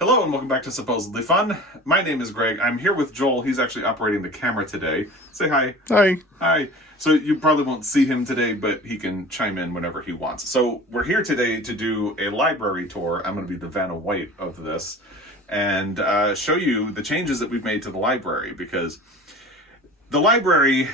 Hello and welcome back to Supposedly Fun. My name is Greg. I'm here with Joel. He's actually operating the camera today. Say hi. Hi. Hi. So you probably won't see him today, but he can chime in whenever he wants. So we're here today to do a library tour. I'm going to be the Vanna White of this and show you the changes that we've made to the library, because the library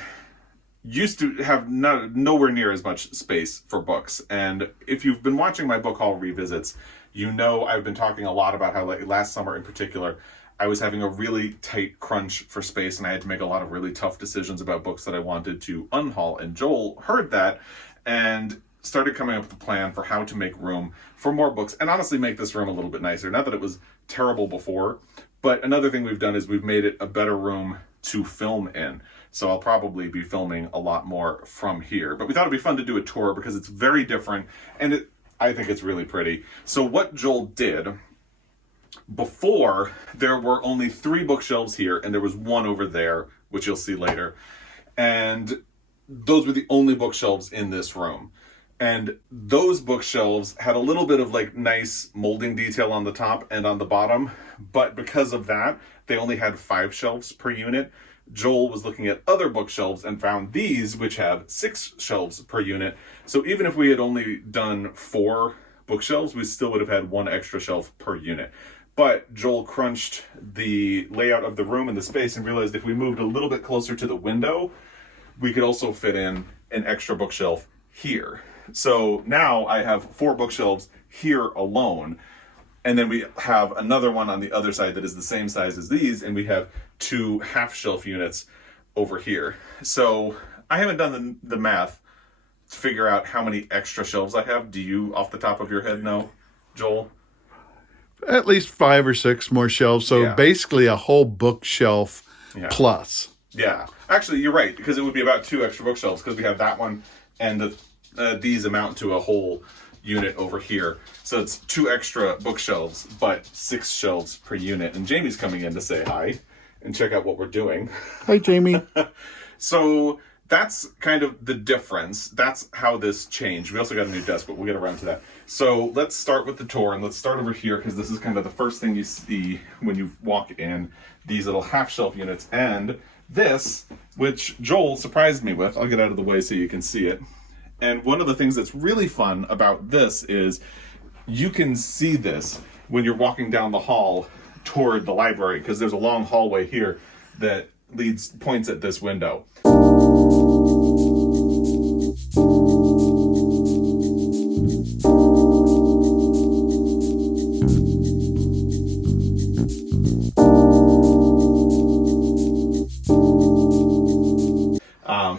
used to have nowhere near as much space for books. And if you've been watching my book haul revisits, you know I've been talking a lot about how, like, last summer in particular, I was having a really tight crunch for space and I had to make a lot of really tough decisions about books that I wanted to unhaul. And Joel heard that and started coming up with a plan for how to make room for more books and honestly make this room a little bit nicer. Not that it was terrible before, but another thing we've done is we've made it a better room to film in. So I'll probably be filming a lot more from here. But we thought it'd be fun to do a tour because it's very different and I think it's really pretty. So what Joel did, before there were only 3 bookshelves here and there was one over there, which you'll see later. And those were the only bookshelves in this room. And those bookshelves had a little bit of like nice molding detail on the top and on the bottom. But because of that, they only had 5 shelves per unit. Joel was looking at other bookshelves and found these, which have 6 shelves per unit. So even if we had only done 4 bookshelves, we still would have had 1 extra shelf per unit. But Joel crunched the layout of the room and the space and realized if we moved a little bit closer to the window, we could also fit in an extra bookshelf here. So now I have 4 bookshelves here alone. And then we have another one on the other side that is the same size as these, and we have 2 half-shelf units over here. So I haven't done the math to figure out how many extra shelves I have. Do you, off the top of your head, know, Joel? At least 5 or 6 more shelves. So Yeah. basically a whole bookshelf plus. Yeah. Actually, you're right, because it would be about 2 extra bookshelves, because we have that one, and these amount to a whole unit over here. So it's 2 extra bookshelves, but 6 shelves per unit. And Jamie's coming in to say hi and check out what we're doing. Hi, Jamie. So that's kind of the difference. That's how this changed. We also got a new desk, but we'll get around to that. So let's start with the tour, and let's start over here, because this is kind of the first thing you see when you walk in, these little half-shelf units. And this, which Joel surprised me with, I'll get out of the way so you can see it. And one of the things that's really fun about this is you can see this when you're walking down the hall toward the library, because there's a long hallway here that points at this window.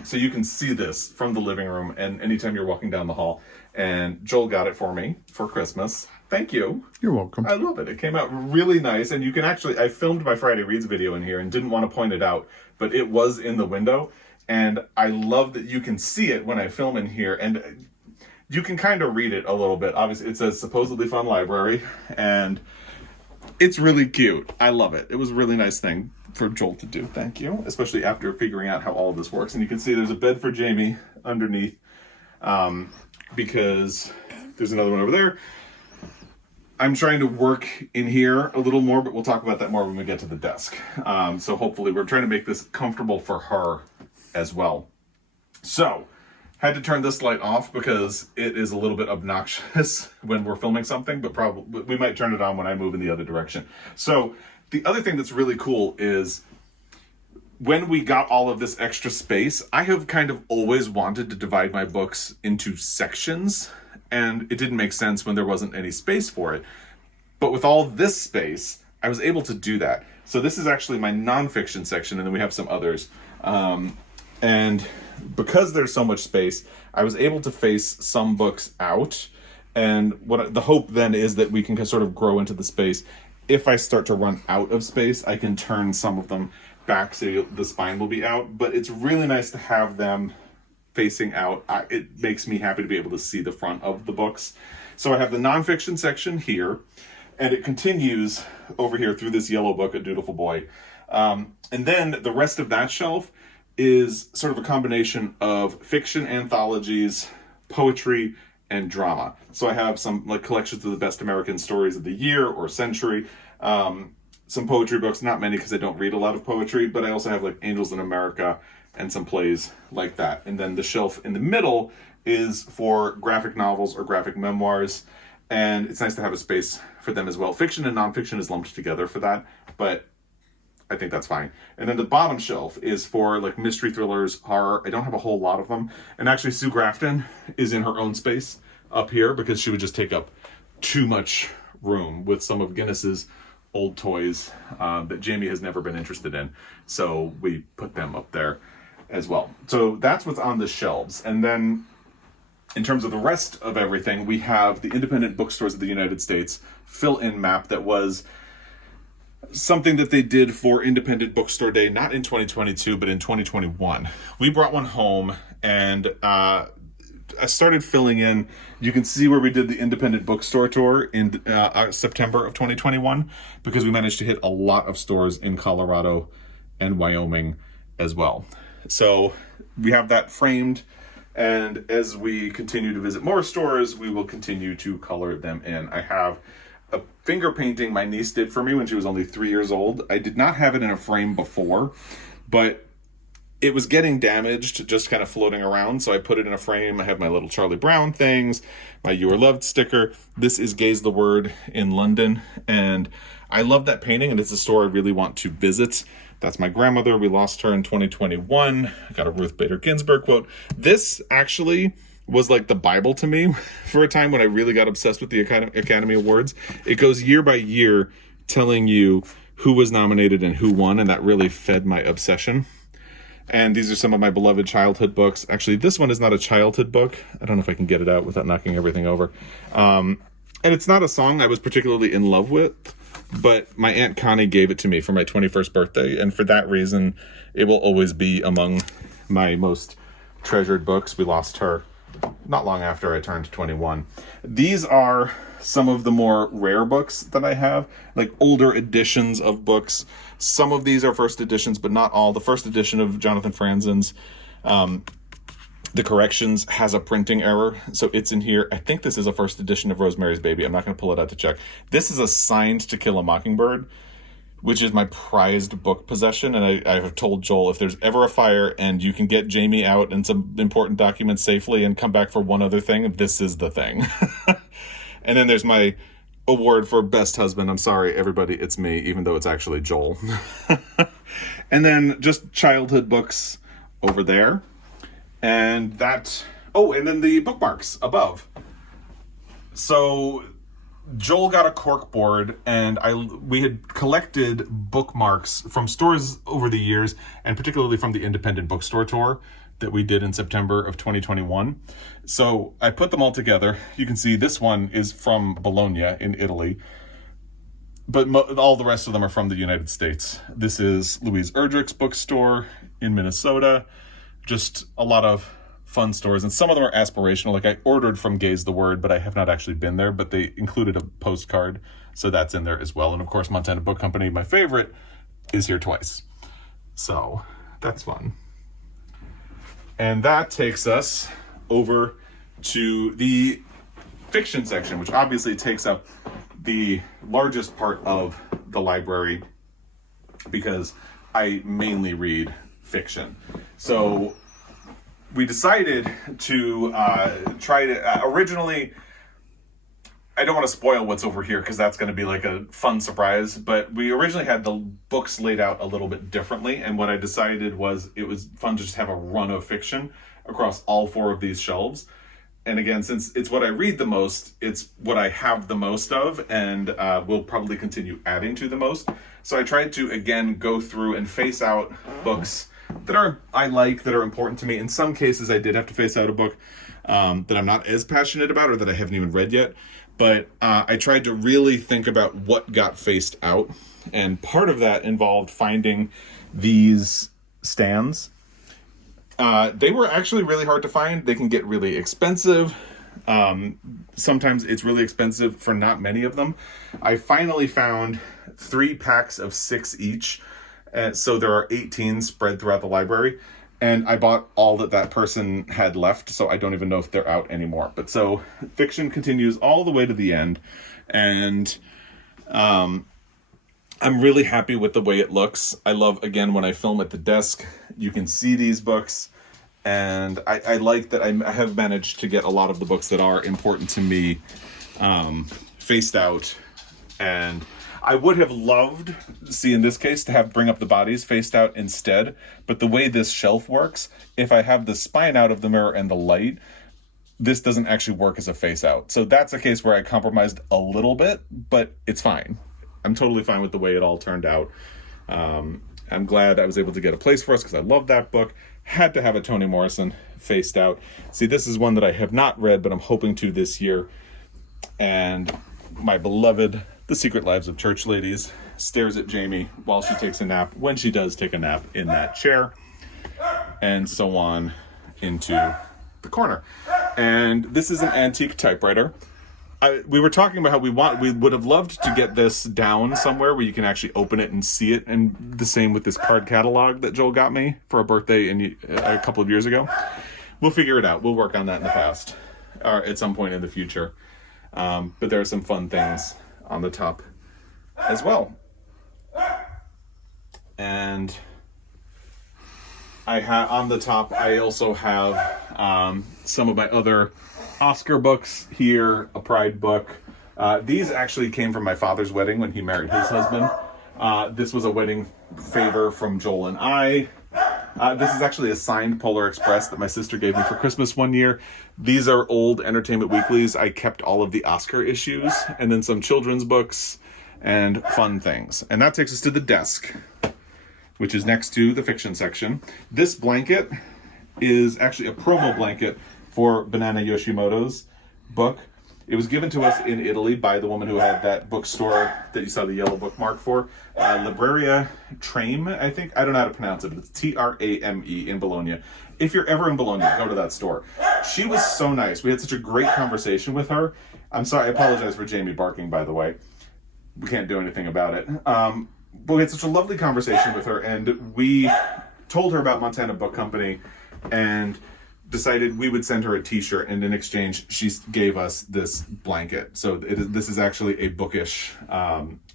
So you can see this from the living room and anytime you're walking down the hall. And Joel got it for me for Christmas. Thank you. You're welcome. I love it. It came out really nice. And you can actually, I filmed my Friday Reads video in here and didn't want to point it out, but it was in the window. And I love that you can see it when I film in here. And you can kind of read it a little bit. Obviously, it says Supposedly Fun Library. And it's really cute. I love it. It was a really nice thing for Joel to do. Thank you. Especially after figuring out how all of this works. And you can see there's a bed for Jamie underneath, because there's another one over there. I'm trying to work in here a little more, but we'll talk about that more when we get to the desk. So hopefully we're trying to make this comfortable for her as well. So, had to turn this light off because it is a little bit obnoxious when we're filming something, but probably we might turn it on when I move in the other direction. So, the other thing that's really cool is when we got all of this extra space, I have kind of always wanted to divide my books into sections, and it didn't make sense when there wasn't any space for it. But with all this space, I was able to do that. So this is actually my nonfiction section, and then we have some others. And because there's so much space, I was able to face some books out. And the hope then is that we can sort of grow into the space. If I start to run out of space, I can turn some of them back so the spine will be out. But it's really nice to have them facing out. It makes me happy to be able to see the front of the books. So I have the nonfiction section here, and it continues over here through this yellow book, A Dutiful Boy. And then the rest of that shelf is sort of a combination of fiction anthologies, poetry, and drama. So I have some like collections of the best American stories of the year or century. Some poetry books, not many because I don't read a lot of poetry, but I also have like Angels in America and some plays like that. And then the shelf in the middle is for graphic novels or graphic memoirs. And it's nice to have a space for them as well. Fiction and nonfiction is lumped together for that, but I think that's fine. And then the bottom shelf is for like mystery thrillers, horror. I don't have a whole lot of them. And actually Sue Grafton is in her own space up here because she would just take up too much room with some of Guinness's old toys that Jamie has never been interested in. So we put them up there as well. So that's what's on the shelves. And then in terms of the rest of everything, we have the Independent Bookstores of the United States fill-in map that was something that they did for Independent Bookstore Day, not in 2022, but in 2021. We brought one home and I started filling in. You can see where we did the Independent Bookstore tour in September of 2021 because we managed to hit a lot of stores in Colorado and Wyoming as well. So we have that framed, and as we continue to visit more stores, we will continue to color them in. I have a finger painting my niece did for me when she was only 3 years old. I did not have it in a frame before, but it was getting damaged, just kind of floating around, so I put it in a frame. I have my little Charlie Brown things, my You Are Loved sticker. This is Gaze the Word in London, and I love that painting, and it's a store I really want to visit. That's my grandmother. We lost her in 2021. I got a Ruth Bader Ginsburg quote. This actually was like the Bible to me for a time when I really got obsessed with the Academy Awards. It goes year by year telling you who was nominated and who won, and that really fed my obsession. And these are some of my beloved childhood books. Actually, this one is not a childhood book. I don't know if I can get it out without knocking everything over. And it's not a song I was particularly in love with, but my Aunt Connie gave it to me for my 21st birthday. And for that reason, it will always be among my most treasured books. We lost her not long after I turned 21. These are some of the more rare books that I have, like older editions of books. Some of these are first editions, but not all. The first edition of Jonathan Franzen's The Corrections has a printing error, so it's in here. I think this is a first edition of Rosemary's Baby. I'm not going to pull it out to check. This is a signed To Kill a Mockingbird, which is my prized book possession, and I have told Joel, if there's ever a fire and you can get Jamie out and some important documents safely and come back for one other thing, this is the thing. And then there's my award for best husband. I'm sorry, everybody, it's me, even though it's actually Joel. And then just childhood books over there. And that, oh, and then the bookmarks above. So Joel got a cork board, and we had collected bookmarks from stores over the years, and particularly from the Independent Bookstore tour that we did in September of 2021. So I put them all together. You can see this one is from Bologna in Italy, but all the rest of them are from the United States. This is Louise Erdrich's bookstore in Minnesota. Just a lot of fun stores, and some of them are aspirational. Like I ordered from Gaze the Word, but I have not actually been there, but they included a postcard, so that's in there as well. And of course, Montana Book Company, my favorite, is here twice. So that's fun. And that takes us over to the fiction section, which obviously takes up the largest part of the library because I mainly read fiction. So we decided to try to originally, I don't want to spoil what's over here because that's going to be like a fun surprise, but we originally had the books laid out a little bit differently, and what I decided was it was fun to just have a run of fiction across all four of these shelves. And again, since it's what I read the most, it's what I have the most of, and will probably continue adding to the most. So I tried to, again, go through and face out books that I like, that are important to me. In some cases, I did have to face out a book that I'm not as passionate about or that I haven't even read yet. But I tried to really think about what got faced out. And part of that involved finding these stands. They were actually really hard to find. They can get really expensive. Sometimes it's really expensive for not many of them. I finally found 3 packs of 6 each. So there are 18 spread throughout the library. And I bought all that person had left, so I don't even know if they're out anymore. But so fiction continues all the way to the end, and I'm really happy with the way it looks. I love, again, when I film at the desk, you can see these books, and I like that I have managed to get a lot of the books that are important to me faced out. And I would have loved, see in this case, to have Bring Up the Bodies faced out instead, but the way this shelf works, if I have the spine out of the mirror and the light, this doesn't actually work as a face out. So that's a case where I compromised a little bit, but it's fine. I'm totally fine with the way it all turned out. I'm glad I was able to get a place for us because I love that book. Had to have a Toni Morrison faced out. See, this is one that I have not read, but I'm hoping to this year. And my beloved The Secret Lives of Church Ladies stares at Jamie while she takes a nap, when she does take a nap in that chair, and so on into the corner. And this is an antique typewriter. We were talking about how we would have loved to get this down somewhere where you can actually open it and see it, and the same with this card catalog that Joel got me for a birthday a couple of years ago. We'll figure it out. We'll work on that in the past, or at some point in the future. But there are some fun things on the top as well. And on the top, I also have some of my other Oscar books here, a Pride book. These actually came from my father's wedding when he married his husband. This was a wedding favor from Joel and I. This is actually a signed Polar Express that my sister gave me for Christmas one year. These are old Entertainment Weeklies. I kept all of the Oscar issues, and then some children's books and fun things. And that takes us to the desk, which is next to the fiction section. This blanket is actually a promo blanket for Banana Yoshimoto's book. It was given to us in Italy by the woman who had that bookstore that you saw the yellow bookmark for. Libreria Trame, I think. I don't know how to pronounce it, but it's Trame in Bologna. If you're ever in Bologna, go to that store. She was so nice. We had such a great conversation with her. I'm sorry, I apologize for Jamie barking, by the way. We can't do anything about it. But we had such a lovely conversation with her, and we told her about Montana Book Company, and decided we would send her a t-shirt, and in exchange she gave us this blanket. So this is actually a bookish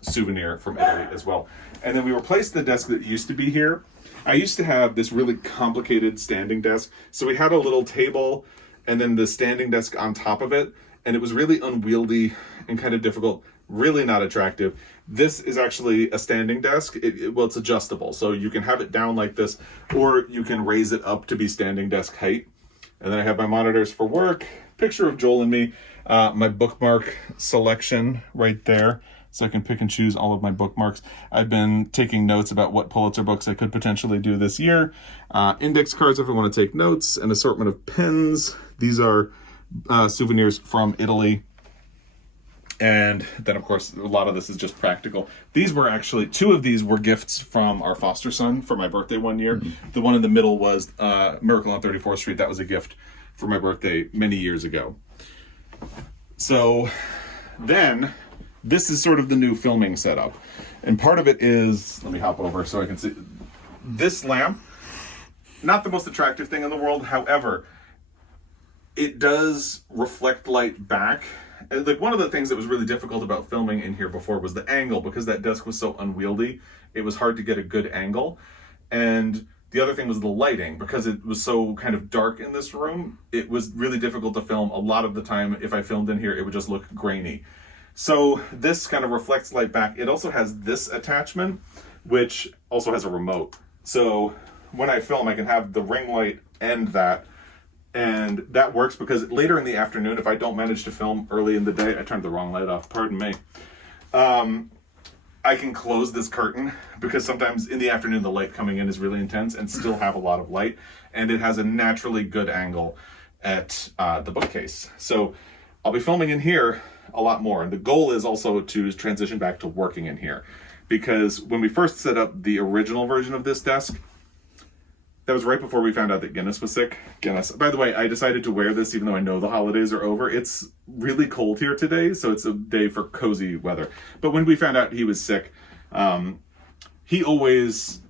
souvenir from Italy as well. And then we replaced the desk that used to be here. I used to have this really complicated standing desk, so we had a little table and then the standing desk on top of it, and it was really unwieldy and kind of difficult, really not attractive. This is actually a standing desk. It's adjustable, so you can have it down like this, or you can raise it up to be standing desk height. And then I have my monitors for work, picture of Joel and me, my bookmark selection right there, so I can pick and choose all of my bookmarks. I've been taking notes about what Pulitzer books I could potentially do this year. Index cards if I want to take notes, an assortment of pens. These are souvenirs from Italy. And then, of course, a lot of this is just practical. These were actually, 2 of these were gifts from our foster son for my birthday one year. Mm-hmm. The one in the middle was Miracle on 34th Street. That was a gift for my birthday many years ago. So then, this is sort of the new filming setup. And part of it is, let me hop over so I can see. This lamp, not the most attractive thing in the world. However, it does reflect light back. Like, one of the things that was really difficult about filming in here before was the angle, because that desk was so unwieldy. It was hard to get a good angle. And the other thing was the lighting, because it was so kind of dark in this room. It was really difficult to film. A lot of the time, if I filmed in here, it would just look grainy. So this kind of reflects light back. It also has this attachment, which also has a remote. So when I film, I can have the ring light and that. And that works because later in the afternoon, if I don't manage to film early in the day, I turned the wrong light off, pardon me. I can close this curtain because sometimes in the afternoon, the light coming in is really intense and still have a lot of light. And it has a naturally good angle at the bookcase. So I'll be filming in here a lot more. And the goal is also to transition back to working in here, because when we first set up the original version of this desk, that was right before we found out that Guinness was sick. Guinness. By the way, I decided to wear this even though I know the holidays are over. It's really cold here today, so it's a day for cozy weather. But when we found out he was sick, he always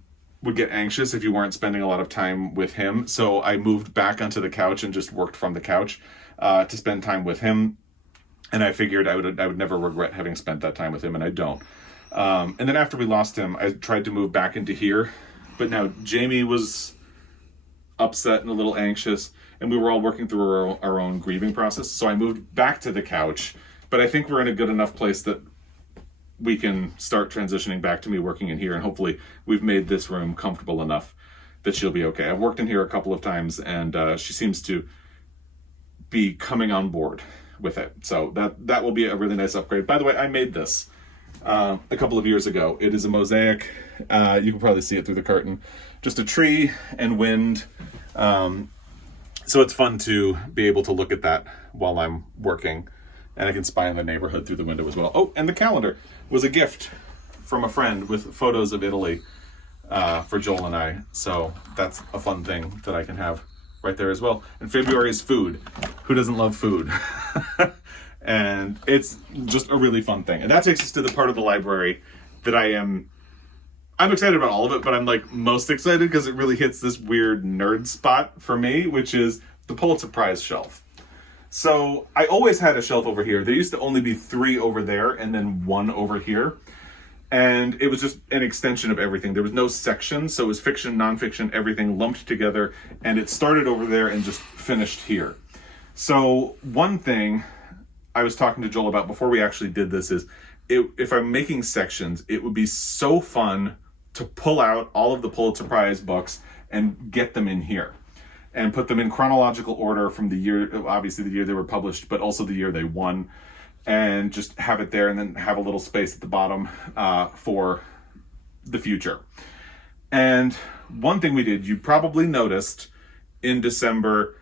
would get anxious if you weren't spending a lot of time with him. So I moved back onto the couch and just worked from the couch to spend time with him. And I figured I would never regret having spent that time with him, and I don't. And then after we lost him, I tried to move back into here. But now Jamie was upset and a little anxious, and we were all working through our own grieving process. So I moved back to the couch. But I think we're in a good enough place that we can start transitioning back to me working in here, and hopefully we've made this room comfortable enough that she'll be okay. I've worked in here a couple of times, and she seems to be coming on board with it. So that will be a really nice upgrade. By the way, I made this a couple of years ago. It is a mosaic. You can probably see it through the curtain. Just a tree and wind. So it's fun to be able to look at that while I'm working. And I can spy on the neighborhood through the window as well. Oh, and the calendar was a gift from a friend with photos of Italy for Joel and I. So that's a fun thing that I can have right there as well. And February is food. Who doesn't love food? And it's just a really fun thing. And that takes us to the part of the library that I'm excited about all of it, but I'm like most excited because it really hits this weird nerd spot for me, which is the Pulitzer Prize shelf. So I always had a shelf over here. There used to only be 3 over there and then 1 over here. And it was just an extension of everything. There was no section, so it was fiction, nonfiction, everything lumped together. And it started over there and just finished here. So one thing I was talking to Joel about before we actually did this is, if I'm making sections, it would be so fun to pull out all of the Pulitzer Prize books and get them in here. And put them in chronological order from the year, obviously the year they were published, but also the year they won, and just have it there, and then have a little space at the bottom for the future. And one thing we did, you probably noticed in December,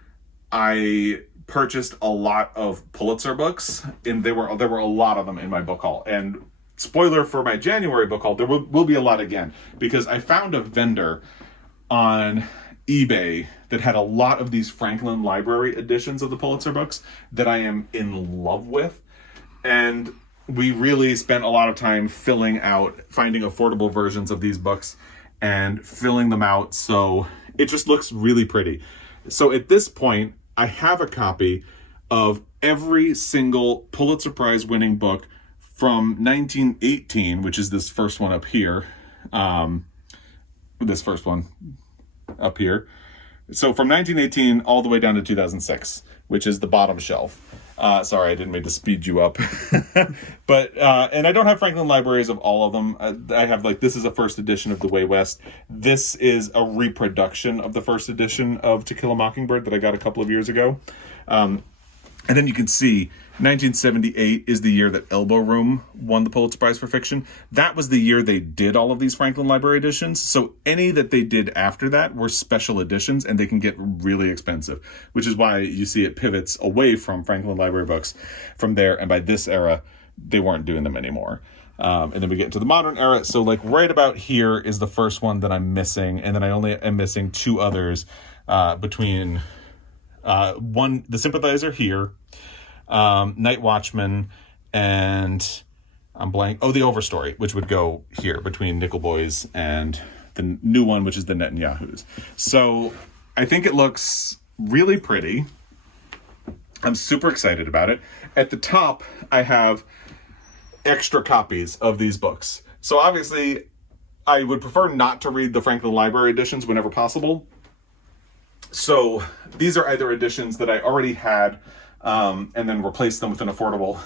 I purchased a lot of Pulitzer books, and there were a lot of them in my book haul. And spoiler for my January book haul, there will be a lot again, because I found a vendor on eBay that had a lot of these Franklin Library editions of the Pulitzer books that I am in love with. And we really spent a lot of time finding affordable versions of these books and filling them out. So it just looks really pretty. So at this point, I have a copy of every single Pulitzer Prize winning book from 1918, which is this first one up here. This first one up here. So from 1918 all the way down to 2006, which is the bottom shelf. Sorry, I didn't mean to speed you up. But, and I don't have Franklin Libraries of all of them. I have this is a first edition of The Way West. This is a reproduction of the first edition of To Kill a Mockingbird that I got a couple of years ago. And then you can see 1978 is the year that Elbow Room won the Pulitzer Prize for Fiction. That was the year they did all of these Franklin Library editions. So any that they did after that were special editions, and they can get really expensive, which is why you see it pivots away from Franklin Library books from there. And by this era, they weren't doing them anymore. And then we get into the modern era. So right about here is the first one that I'm missing. And then I only am missing 2 others between one, The Sympathizer here, Night Watchman, and I'm blank. Oh, The Overstory, which would go here between Nickel Boys and the new one, which is the Netanyahus. So I think it looks really pretty. I'm super excited about it. At the top, I have extra copies of these books. So obviously, I would prefer not to read the Franklin Library editions whenever possible. So these are either editions that I already had and then replace them with an affordable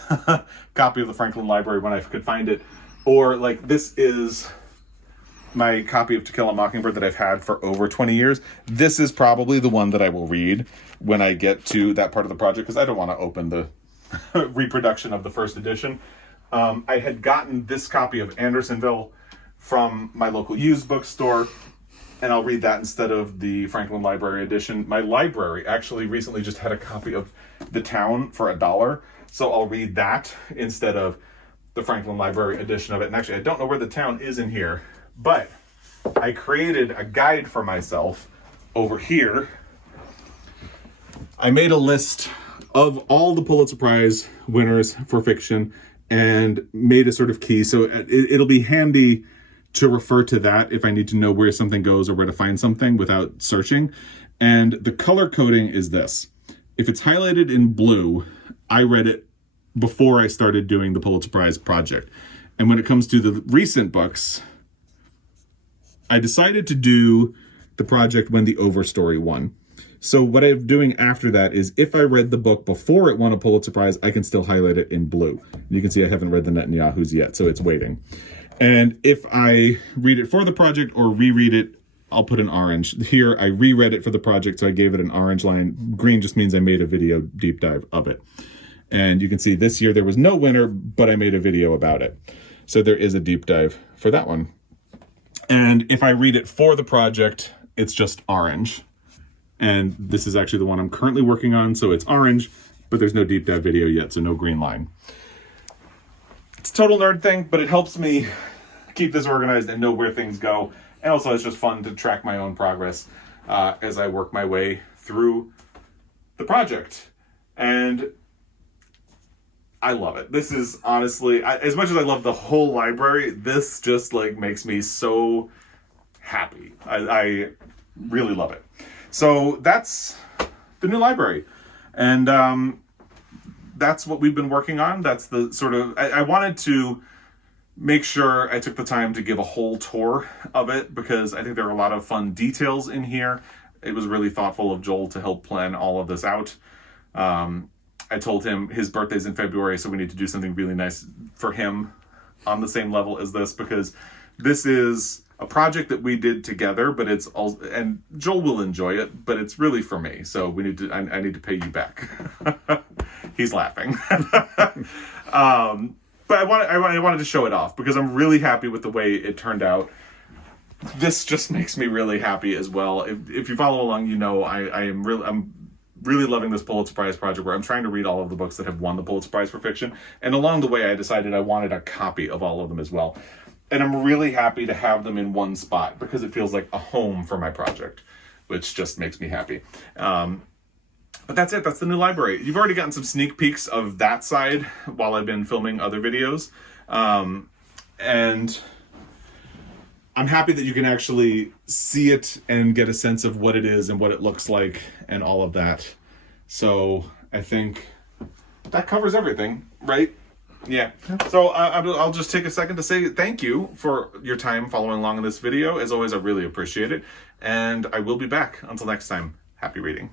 copy of the Franklin Library when I could find it. Or this is my copy of To Kill a Mockingbird that I've had for over 20 years. This is probably the one that I will read when I get to that part of the project, because I don't want to open the reproduction of the first edition. I had gotten this copy of Andersonville from my local used bookstore, and I'll read that instead of the Franklin Library edition. My library actually recently just had a copy of The Town for $1, so I'll read that instead of the Franklin Library edition of it. And actually, I don't know where The Town is in here, but I created a guide for myself over here. I made a list of all the Pulitzer Prize winners for fiction and made a sort of key. So it'll be handy to refer to that if I need to know where something goes or where to find something without searching. And the color coding is this. If it's highlighted in blue, I read it before I started doing the Pulitzer Prize project. And when it comes to the recent books, I decided to do the project when the Overstory won. So what I'm doing after that is if I read the book before it won a Pulitzer Prize, I can still highlight it in blue. You can see I haven't read the Netanyahu's yet, so it's waiting. And if I read it for the project or reread it, I'll put an orange. Here, I reread it for the project, so I gave it an orange line. Green just means I made a video deep dive of it. And you can see this year there was no winner, but I made a video about it. So there is a deep dive for that one. And if I read it for the project, it's just orange. And this is actually the one I'm currently working on, so it's orange, but there's no deep dive video yet, so no green line. It's a total nerd thing, but it helps me keep this organized and know where things go. And also it's just fun to track my own progress as I work my way through the project. And I love it. This is honestly, as much as I love the whole library, this just like makes me so happy. I really love it. So that's the new library. And that's what we've been working on. That's the sort of, I wanted to make sure I took the time to give a whole tour of it because I think there are a lot of fun details in here. It was really thoughtful of Joel to help plan all of this out. I told him his birthday's in February, so we need to do something really nice for him on the same level as this because this is a project that we did together, but it's all, and Joel will enjoy it, but it's really for me. So we need to, I need to pay you back. He's laughing. But I wanted to show it off because I'm really happy with the way it turned out. This just makes me really happy as well. If you follow along, you know I'm really loving this Pulitzer Prize project where I'm trying to read all of the books that have won the Pulitzer Prize for fiction. And along the way, I decided I wanted a copy of all of them as well. And I'm really happy to have them in one spot because it feels like a home for my project, which just makes me happy. But that's it. That's the new library. You've already gotten some sneak peeks of that side while I've been filming other videos. And I'm happy that you can actually see it and get a sense of what it is and what it looks like and all of that. So I think that covers everything, right? Yeah. So I'll just take a second to say thank you for your time following along in this video. As always, I really appreciate it. And I will be back. Until next time, happy reading.